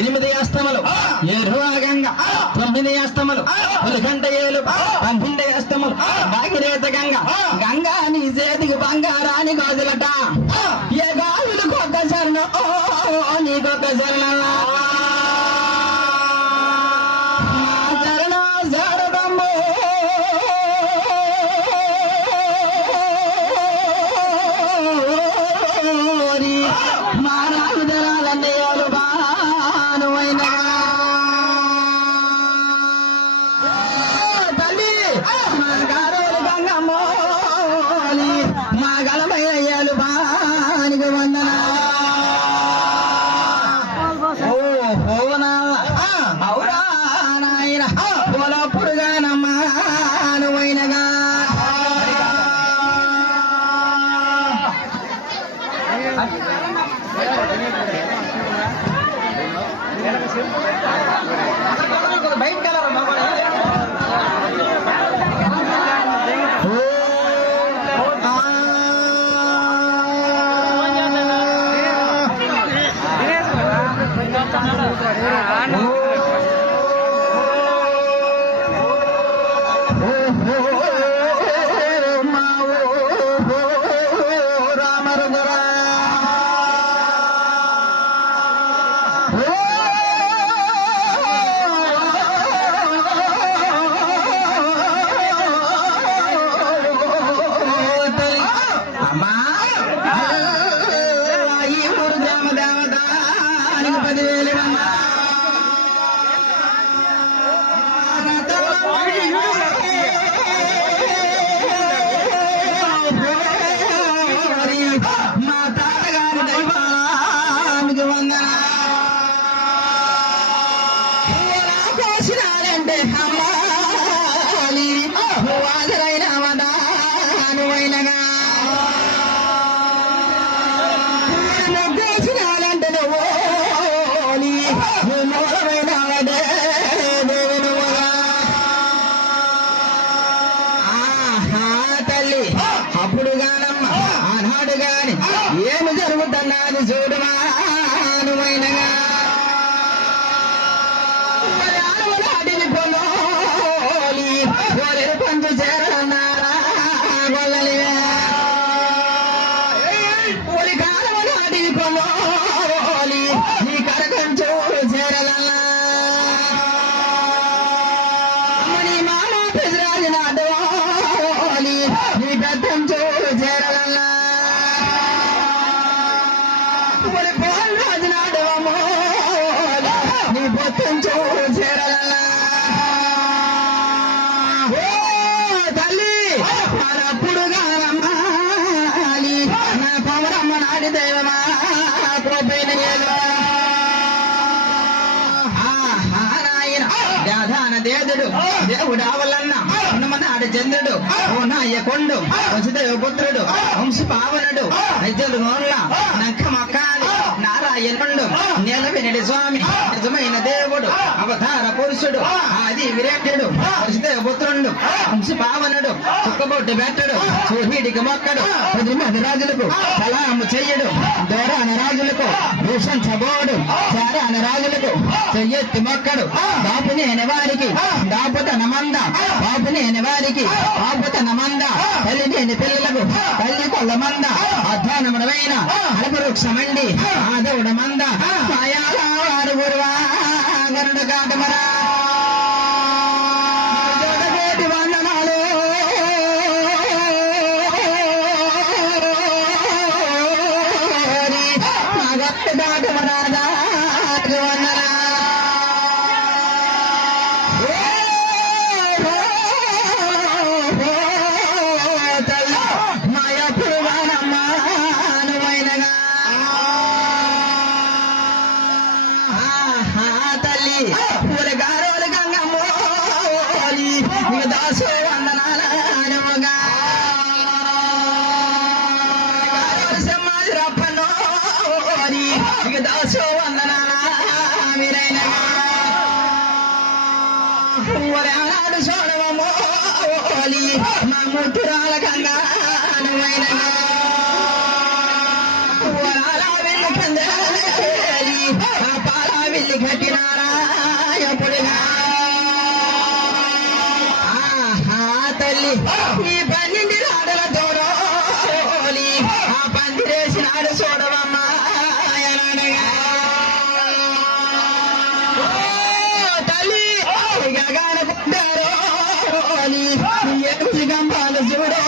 8 అస్తమలు 7 గంగ 9 అస్తమలు 1 12 అస్తమలు భాగీరథ గంగ గంగా నీ చేతికి బంగారాని గాజులట ఏ గాజులకు ఒక శరణం నీకొక శరణం ఏమి జరుగుతున్నది చూడమా అనువైనగా నాటిని పొలోలి పంచు చేరన్నారా గొల్లలివే ఒలి కాలము నాటిని పొలోలి నీ కరకంచు చేరలన్నా నీ మామ పెదరాజు నాటోలి నీ పెద్దంచు చేరలన్నా నీ బొత్తంచు చేరలన్నా తల్లి అప్పుడు గారమ్మాలి నా పవరమ్మ నాటి దైవమా కోపైన నాయన దాదాన దేదుడు దేవుడు ఆవలన్న నాడు చంద్రుడు ఓ నాయ కొండు వసుదేవ పుత్రుడు వంశ పావనుడు నిజలు నోళ్ళ నక్క మక్కాలి నారాయణుడు నెలవినడి స్వామి నిజమైన దేవుడు అవతార పురుషుడు ఆది విరేటుడు వసుదేవ పుత్రుడు వంశ పావనుడు చుక్కబొట్టు పెట్టడు సూర్యుడికి మొక్కడు 10 రాజులకు సలాము చెయ్యడు దూరాన రాజులకు భూషించబోడు చారాన రాజులకు చెయ్యెత్తి మొక్కడు దాపునేని వారికి దాపుతన మంద బాపునేని వారికి బాపుతన మంద తల్లినేని పిల్లలకు తల్లి కొల్ల మంద అధ్వానముడమైన అలపవృక్షమండి ఆదవుడ మంద మాయాలు గురువా గరుడు కాటమరా వందనాలు గట్టు కాటమరాదా వందనా దాసో వందనాలముగా సమాధి రప్పనో దాసో వందనాలైనా ఆనాడు చూడవమో మా ముట్టురాల గంగా నువ్వైనా వెళ్ళి కందేలి ఆ పాల వెళ్ళి కట్టినారా ఎప్పుడుగా తల్లి ఈ 12 నాడులతో ఆ పందిరేసినాడు చూడవమ్మా తల్లి గగాన పుట్టారో ఎగుసి గంపాలు చూడో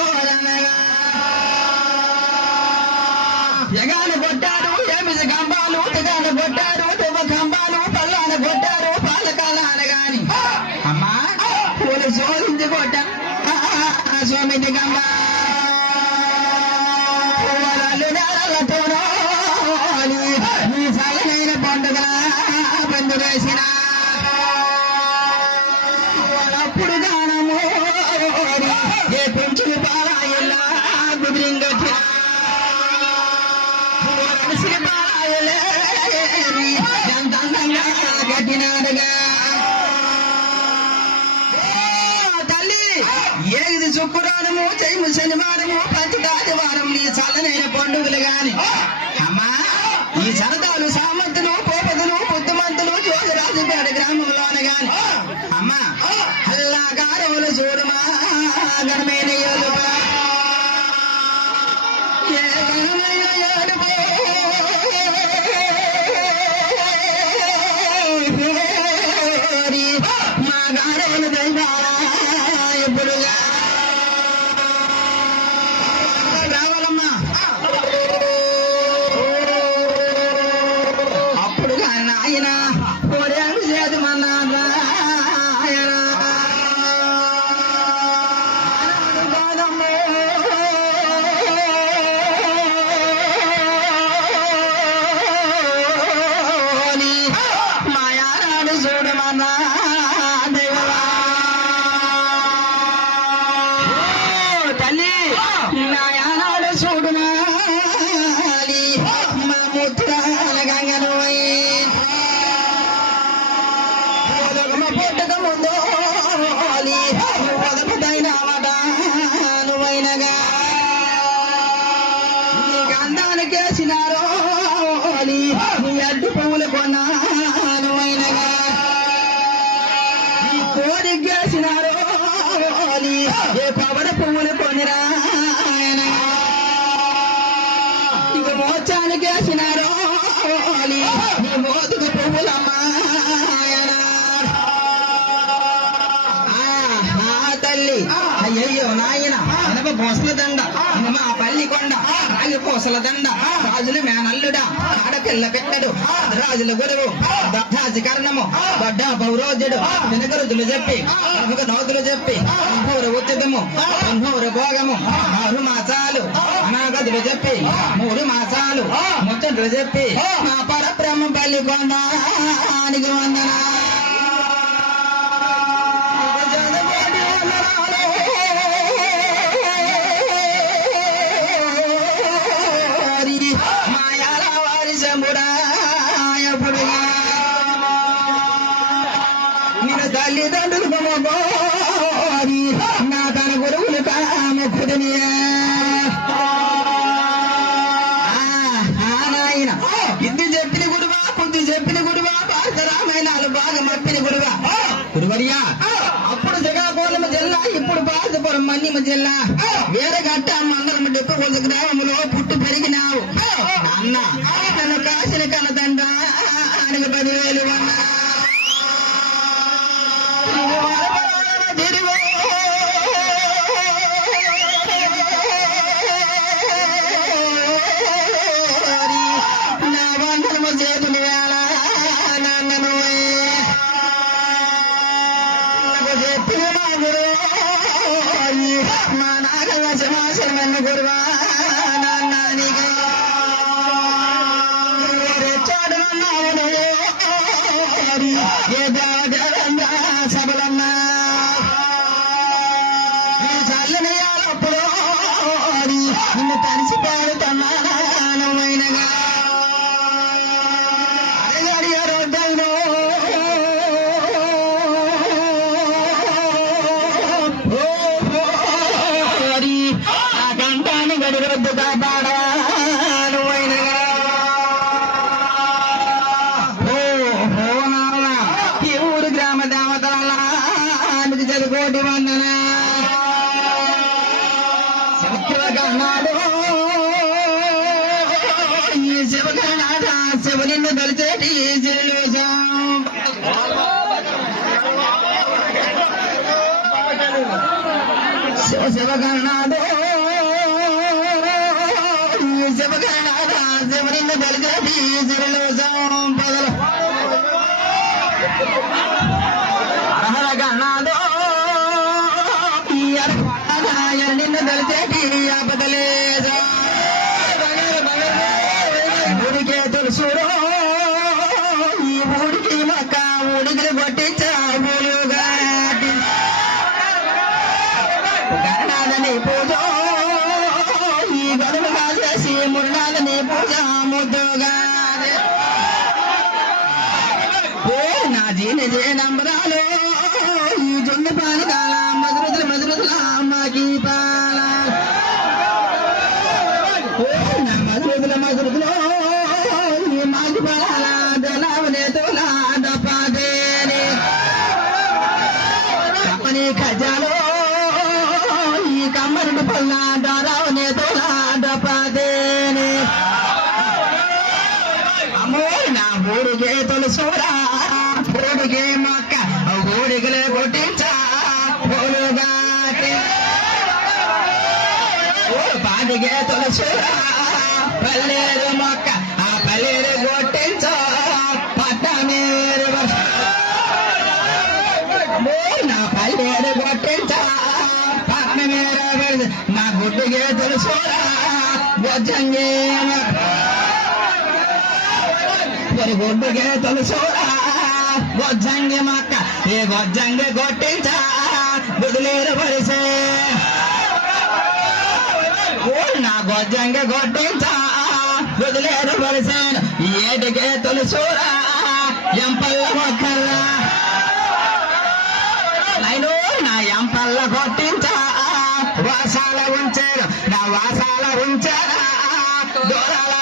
జగాన కొట్టారు ఎమిసి గంపాలు జగాన కొట్టారు తువ్వ గంపాలు పల్లాన కొట్టారు పాలకాల అనగాని అమ్మా పూలు శోధించి కొట్ట స్వామిది గంబ ఈ సలనైన పండుగ బంధు వేసిన అప్పుడు దానము ఏ పెంచులు పారాయల్లా కుదిరింగొచ్చిన పారాయలే ఎంత అందంగా కట్టినాడుగా ఏది శుక్రవారము చైము శనివారము పంచదాదివారం నీ చల్లనైన పండుగలు గాని అమ్మా ఈ సరదాలు సామంతులు పోపతులు బుద్ధిమంతులు జోజరాజుపేట గ్రామంలోన గాని అమ్మా అల్లాగారములు చూడమా గణమైన యోలుపా ఏ గణమైన యోలుపో మా గారములు దైవాలా ఎప్పుడుగా రావాలమ్మా అప్పుడుగా నాయన కోరేడు చేతమన్నారా మాయారాడు చూడమన్నా తల్లి నాయనాడు చూడునా మా ముద్రాల గంగను పుట్టక ముందు వదపుదైన నువ్వైనగా నీ గంధానికి వేసినారో నీ అడ్డు పువ్వులు కొన్నా నువ్వైనగా నీ కోడికి వేసినారో ఏ పవన పువ్వులు కొనిరా ఇక మోచానికి వేసినారో నీ మోతుకు పువ్వులమ్మా తల్లి అయ్యయ్యో నాయన ఎనప పూసల దండ మా పల్లి కొండ రాగి పూసల దండ రాజుల మేనల్లుడా ఆడపిల్ల పెట్టడు రాజుల గురువు దత్తాజి కర్ణము బడ్డ పౌరోజుడు వెనకరుదులు చెప్పి నోతులు చెప్పి పౌర ఉచితము పౌర భోగము 6 మాసాలు అనాగదులు చెప్పి 3 మాసాలు ముచ్చట్లు చెప్పి మా పరబ్రహ్మ పల్లి కొండ ఆనికి వందనా మాయాల వారి శంభుడా ఎప్పుడుగా నేను తల్లిదండ్రులు మొగోరి నా తన గురువులు కామకుడిని నాయన ఇది చెప్పిన గురువా బుద్ధి చెప్పిన గురువా భారత రామాయణాలు బాగా మప్పిన గురువా గురువర్యా అప్పుడు శ్రీకాకుళం జిల్లా ఇప్పుడు భారతపురం మన్యం జిల్లా వేరే గట్ట మంగళం డెక్కగొంద గ్రామంలో పుట్టి పెరిగినావు నాన్న నన్ను కాసిన కనదండ ఆయనకు 10,000 అన్నా నా వందనము చేతులు వేళ నాన్నను చెప్పిన మా గురు మా నాగల సమాసమైన గురువా నాన్నానికి రెచ్చాడున్నాడు సభలన్నా చల్లనయ్యాలప్పుడు నిన్ను తడిసిపోడుతున్నానమైనగా అడిగడియ రోడ్డైనో ఆ గంటాన్ని గడిగొద్దు కాపాడానుమైనగా శివగణనాథ శివునిన్ను దలిచేటి శివ శివగణనాథో శివగణనాథ శివునిన్ను దలిచేటి పదలు హర గణనాథో నిన్ను దలిచేటి ఆపదలేదా ఊరికే తులసూరో ఈ ఊరికి మొక్క ఊడికి కొట్టించా ఊరుగా గణనాథని పూజ ఈ గడువుగా చేసి మున్నాలని పూజ ముద్దుగా నా జీని నంబరాలు ఈ జున్ను పానకాల మధురుతుల అమ్మకి పాల మధురుతులో ఈ మాకి పాల దళావనే తోలా దపాదేని కప్పని ఖజాలో ఈ కమ్మరుడు పల్ల దారావనే తోలా దపాదేని అమ్మో నా ఊరికే తొలసూరా ఊడిగే మొక్క ఊడిగలే కొట్టించా ఊరుగా పాడిగే తొలసూరా పల్లేరు మొక్క ఆ పల్లేరు కొట్టించా పట్ట మీరు నా పల్లేరు కొట్టించా పట్ట మీరు నా గుడ్డుగే తొలసూరా గొజ్జంగే గుడ్డుగే తొలసూరా గొజ్జంగి మొక్క ఏ గొజ్జంగి కొట్టించా గుడులేరు పడిసే నా గొజ్జంగి కొట్టించా గుడులేరు పడిసాను ఏటికే తొలసూరా ఎంపల్ల మొక్కల్లా నైను నా ఎంపల్ల కొట్టించా వాసాల ఉంచారు నా వాసాల ఉంచారా దూరాల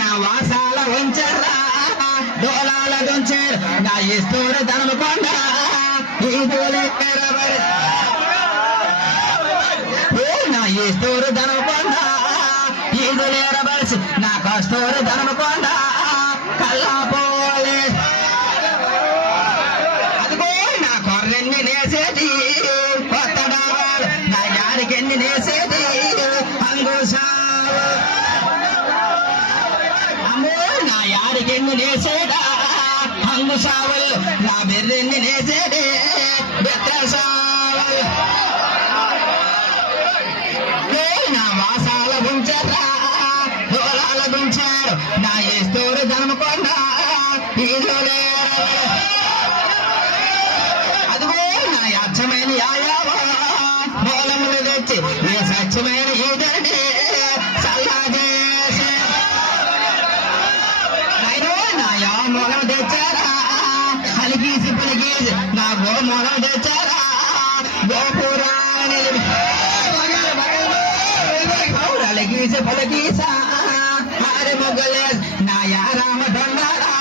నా వాసాల ఉంచరా డోలాల దొంచారు నా ఇస్తూరు ధనమకొండ నా ఇస్తూరు ధనమకొండ ఈదులేరబలిసి నా కస్తూరు ధనమకొండ కల్లాపోలే అదిగో నా కొర్రెన్ని నేసేది కొత్త డాలు నా యారికెన్ని నేసేది అంగుసాలు నా యారికెన్ని నేసేదా హంగు సావల్ నా బెర్రెన్ని నేసేదే బెత్త సావల్ నా వాసాల గుంచరా దోలాల గుంచారు నా ఇస్తూరు ధనమకొండ అదిగో నా అచ్చమైన యాయావా మూలములు తెచ్చి నీ సత్యమైన ఈదండి సల్లాదేశ మూలం తెచ్చారా అలిగీసి పలిగీసి నా గో మూలం తెచ్చారా గోపురాన్ని అలిగీసి పలిగీసా హారి మొగ్గలే నా యారామ దొండారా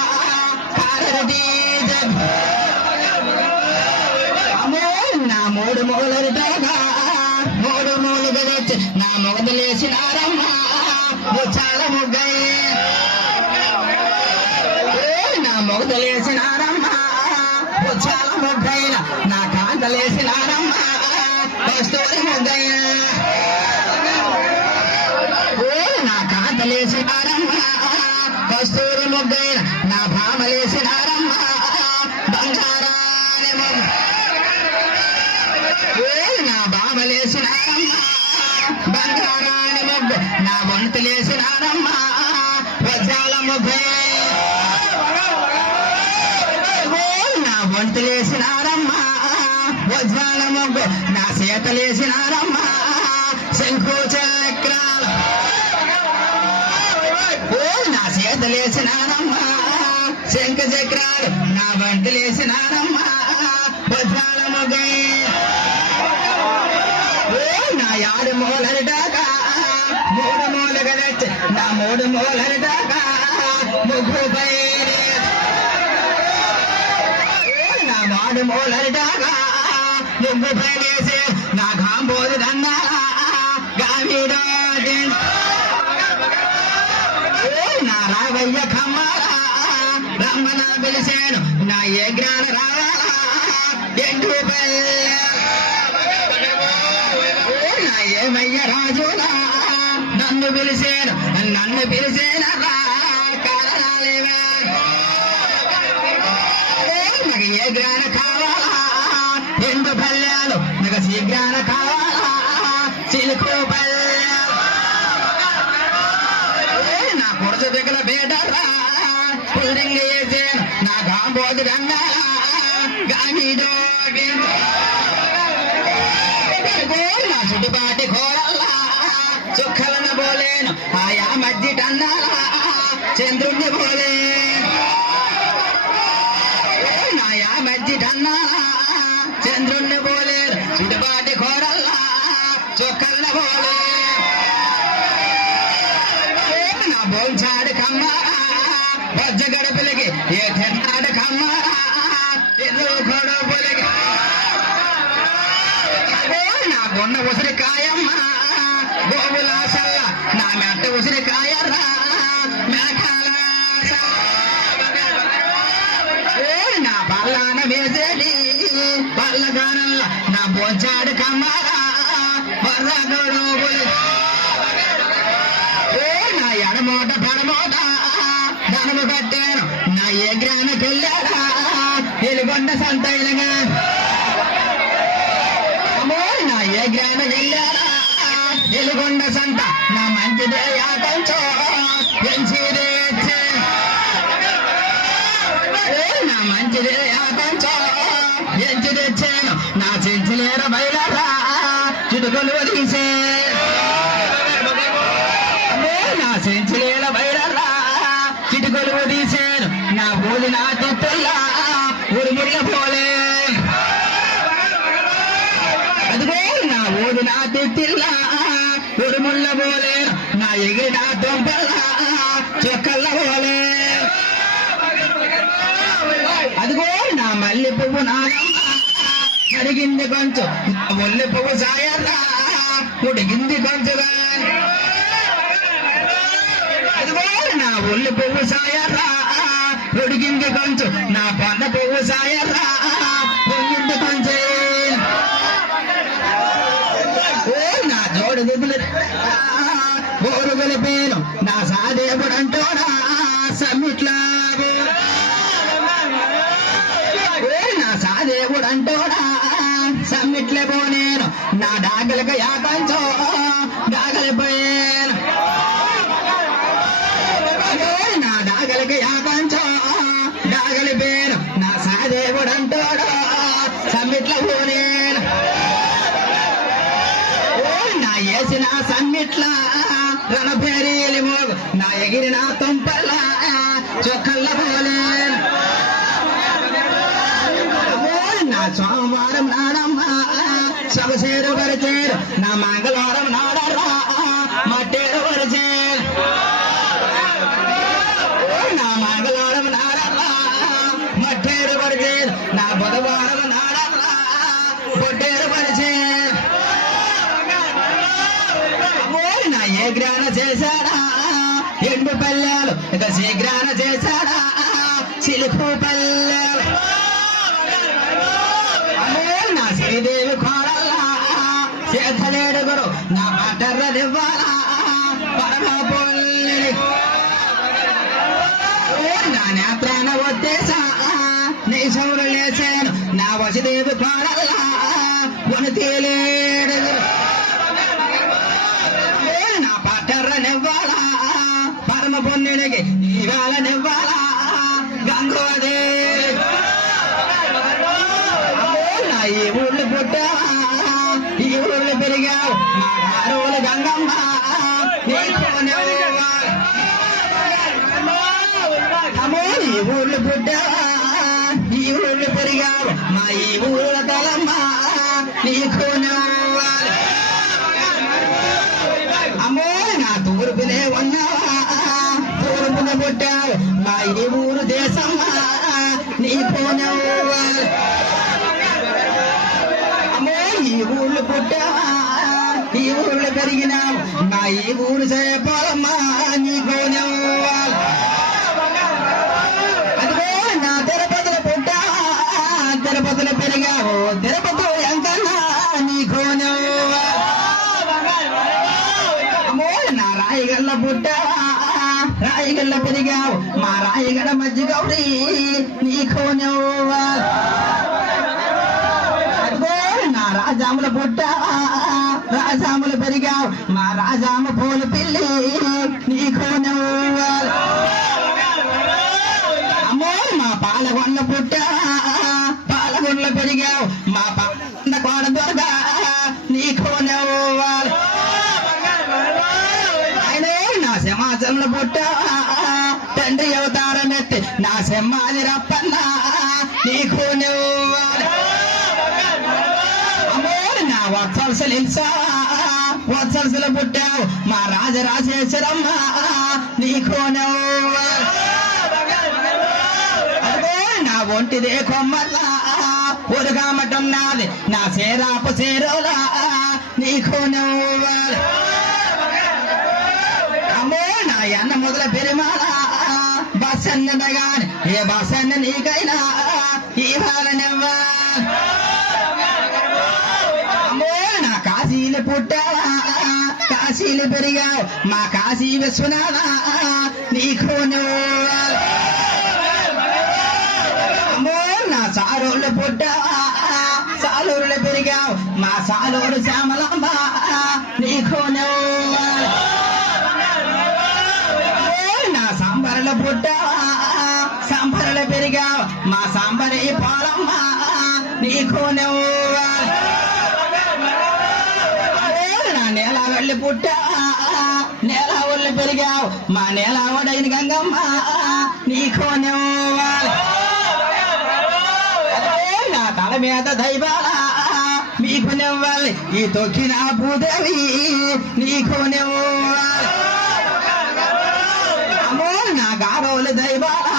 అమ్మో నా మూడు మూలరిటాగా మూడు మూలుగా తెచ్చి నా మొగదలేసినారమ్మ చాలా ముగ్గయ్యే మొగదలేసినారమ్మా చాలా ముగ్గైన నా కాంతలేసినారమ్మా కస్తూరి ముగ్గైన నా కాంతలేసినారమ్మా కస్తూరి ముగ్గైన నా భామలేసినారమ్మా బంగారాని నా భామలేసినారమ్మా బంగారాని ముగ్గు నా వంతులేసినారమ్మా వజ్రాల ముగ్గై వంతులేసినారమ్మా వజ్రాల మొగ్గు నా చేతలేసినారమ్మా శంకు చక్రాలు నా చేతలేసినారమ్మా శంఖ చక్రాలు నా వంతులేసినారమ్మా వజ్రాల మొగ్గు నా యాడు మూలరిటాక మూడు మూలగా తెచ్చి నా మూడు మూలరిటాక ముగ్గు పై వాడు మూలరిటాగా ముగ్గు పైనేసి నా కాంబోది దన్నారా గామిడో నా రావయ్య కమ్మారా రమ్మన పిలిచాను నా ఎగ్రాన రావాలా ఎండు నా ఏమయ్య రాజులా నన్ను పిలిచాను పిలిచేనరా కారణాలేవా నాకు ఏ గ్రాన కావాలా ఎండు పల్లెలు నాకు శీఘ్రాన కావాలా చిలుకు పల్లెలు నా కొరచ దగ్గర బేటరా పుల్లింగ వేసాను నా గాంబోదు గంగా గానిదో నా చుట్టుపాటి కోరల్లా చుక్కలన బోలేను ఆయా మధ్యటన్నా చంద్రుణ్ణి బోలే నాయా మధ్యటన్నా చంద్రుణ్ణి బోలేను చుట్టుపాటి కోరల్లా చుక్కలన బోలే నా బోల్చాడు కమ్మారా బొజ్జ గడపలకి ఏ తెన్నాడు కమ్మారా ఎన్నో గొడవలకి నా గున్న ఉసిరికాయమ్మ గోవులాసల్ల నా మెట్ట ఉసిరికాయర్రా మేఘాల నా పల్లాన వేసేది పల్లగానల్ల నా బొజ్జాడు కమ్మారా బర్ర గొడవలు నా ఎడమోట పడమోట ధనము కట్టాను నా ఎగ్రాన పెళ్ళాడా ఎలుగొండ సంతైనగా నా ఎగ్రాన వెళ్ళాడా ఎలుగొండ సంత నా మంచిదే యాకంచో పెంచిదే నా మంచిదే యాకంచో ఎంచి తెచ్చాను నా చెంచులేర బయలరా చిటుకలు తీసే నా చెంచులేర బయలరా చిటుకలు తీసాను నా ఊరి నా తిప్పుల్లా ఉరుముళ్ళ పోలే అదిగో నా ఊరు నా తిత్తిల్లా ఉరుముళ్ళ పోలే నా ఎగిరి నా దొంపల్లా చొక్కల్ల పోలే అదిగో నా మల్లె పువ్వు నాగమ్మ అడిగింది కొంచెం ఒల్లె పువ్వు సాయర్రా ఉడిగింది కొంచెంగా అదిగో నా ఒళ్ళు పువ్వు సాయర్రా ఉడిగింది కొంచెం నా పండ పువ్వు సాయర్రా పొంగింది కొంచెం నా జోడు దిద్దులు గోరు గెలిపేను నా సాదేవుడు అంటోడా సమ్మిట్లా నా సాదేవుడు అంటోడా సమ్మిట్లే పోనేను నా డాగలకు యాకంచో డాగలిపోయాను నా డాగలకి యాకంచో డాగలిపోయాను నా సాదేవుడు అంటోడా సమ్మిట్ల పోనేను నా వేసిన సమ్మిట్లా రణపేరీలి మోగు నా ఎగిరిన తుంపల్ల చొక్కల్ల పోలే నా సోమవారం నాడమ్మ సభసేరు వరచేరు నా మంగళవారం నాడరా మట్టేరు వరచేరు నా మంగళవారం నాడరా మట్టేరు వరచేరు నా బుధవారం నాడరా బొట్టేరు వరచేరు నా ఏ గ్రాన చేశాడా ఎండు పల్లెలు ఇక శీఘ్రాన చేశాడా చిలుపు పల్లెలు నా శ్రీదేవి కోడల్లా చేతలేడు గురు నా పట్టర్రదివ్వాలా పరమ పొల్లి నా నేత్రాన వచ్చేసా నీ సౌరు లేచాను నా వసుదేవి కోడల్లా వను తేలేడు నా పట్టర్రనివ్వాలా పరమ పొన్నిడికి ఇవాళ నివ్వాలా గంగోదే నా ఈ ఊళ్ళు పుట్టావా ఈ ఊళ్ళు పెరిగావు నా గారువులు గంగమ్మ అమ్మో ఈ ఊళ్ళు పుట్టావా ఈ ఊళ్ళు పెరిగావు మా ఈ ఊళ్ళ తలమ్మ నీకు అమ్మో నా తూర్పునే ఉన్నావా తూర్పున పుట్టావు మా ఈ ఊరు దేశమ్మ నీకు అమ్మో ఈ ఊళ్ళు పుట్టావా ఈ ఊళ్ళు పెరిగినావు మా ఈ ఊరు చేపాలమ్మా నీకు రాయిగల్ల పుట్టావా రాయిగల్ల పెరిగావు మా రాయిగడ మధ్య గౌరీ నీకు నా రాజాముల పుట్టావా రాజాములు పెరిగావు మా రాజామ పూలు పిల్లి నీకు అమ్మో మా పాలగొండ పుట్టావా పాలగొండలో పెరిగావు మా పండ కోడ దొరగా నీకు నా సమాజంలో పుట్టావా తండ్రి అవతారం ఎత్తి నా సెమ్మాది రప్పన్న నీకు నా వత్సల్సలు వత్సల్సలు పుట్టావు మా రాజరాజేశ్వరమ్మ నీకు నా ఒంటిదే కొమ్మల్లా ఉరగామటం నాది నా సేరాపు సేరోలా నీకు అమ్మో నా అన్న మొదల పెరిమాల బసన్నగాని ఏ బసన్న నీకైనా ఈ హాలనివ్వా అమ్మో నా కాశీలు పుట్టావా కాశీలు పెరిగావు మా కాశీ విశ్వనాథ నీకు అమ్మో నా సారూళ్ళు పుట్టావా సాలూరులు పెరిగావు మా సాలూరు శ్యామలాంబ నీకు నా సాంబరలు పుట్టావా సాంబరలు పెరిగావు మా సాంబరి పాలమ్మ నీకు నా నేల వెళ్ళి పుట్టావా నేల ఒళ్ళు పెరిగావు మా నేల ఒడైన గంగమ్మ నీకు నా తల మీద దైవాల మీకు నివ్వాలి ఈ తొక్కిన భూదేవి నీకు అమ్మో నా గారోలు దైవాల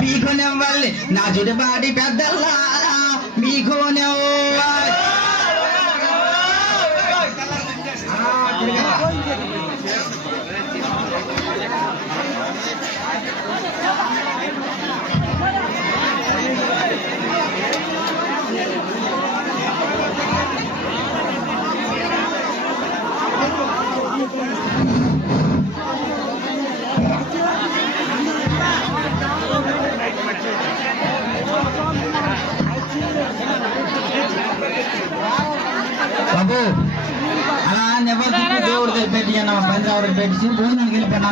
మీకు నివ్వాలి నా చుడిపాటి పెద్దల్లా మీకు బాబు అలా ఎవరు దేవుడు పెట్టి అన్న 15 పెట్టి భోజనానికి వెళ్ళిపోయినా